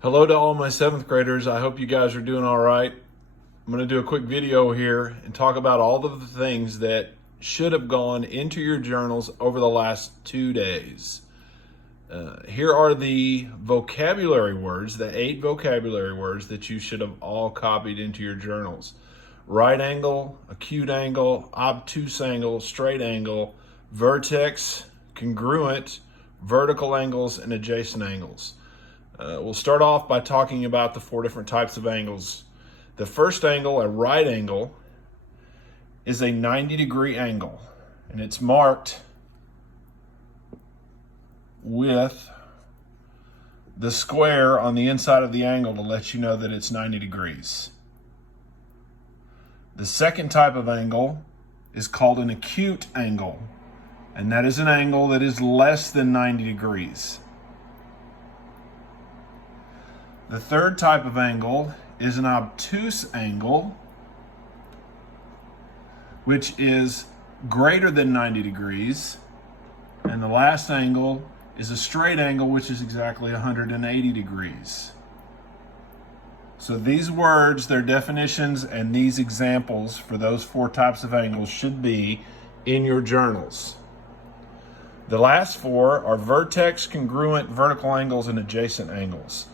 Hello to all my 7th graders. I hope you guys are doing all right. I'm going to do a quick video here and talk about all of the things that should have gone into your journals over the last 2 days. Here are the vocabulary words, the 8 vocabulary words that you should have all copied into your journals. Right angle, acute angle, obtuse angle, straight angle, vertex, congruent, vertical angles, and adjacent angles. We'll start off by talking about the 4 different types of angles. The first angle, a right angle, is a 90-degree angle, and it's marked with the square on the inside of the angle to let you know that it's 90 degrees. The second type of angle is called an acute angle, and that is an angle that is less than 90 degrees. The third type of angle is an obtuse angle, which is greater than 90 degrees. And the last angle is a straight angle, which is exactly 180 degrees. So these words, their definitions, and these examples for those 4 types of angles should be in your journals. The last 4 are vertex, congruent, vertical angles, and adjacent angles.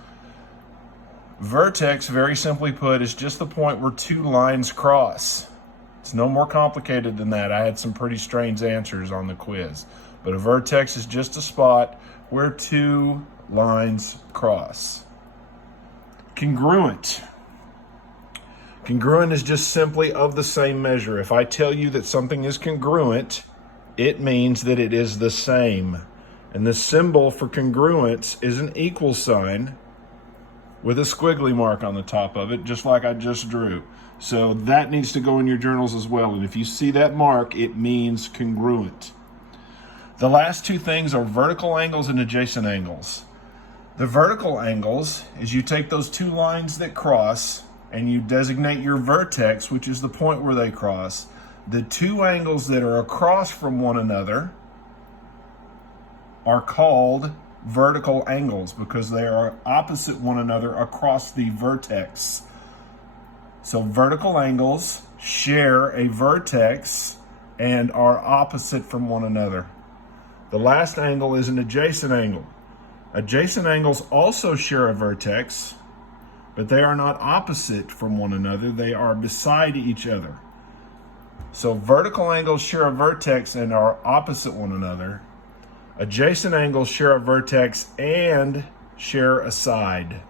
Vertex, very simply put, is just the point where 2 lines cross. It's no more complicated than that. I had some pretty strange answers on the quiz. But a vertex is just a spot where 2 lines cross. Congruent. Congruent is just simply of the same measure. If I tell you that something is congruent, it means that it is the same. And the symbol for congruence is an equal sign with a squiggly mark on the top of it, just like I just drew. So that needs to go in your journals as well. And if you see that mark, it means congruent. The last 2 things are vertical angles and adjacent angles. The vertical angles is you take those 2 lines that cross and you designate your vertex, which is the point where they cross. The 2 angles that are across from one another are called vertical angles because they are opposite one another across the vertex. So vertical angles share a vertex and are opposite from one another. The last angle is an adjacent angle. Adjacent angles also share a vertex, but they are not opposite from one another. They are beside each other. So vertical angles share a vertex and are opposite one another. Adjacent angles share a vertex and share a side.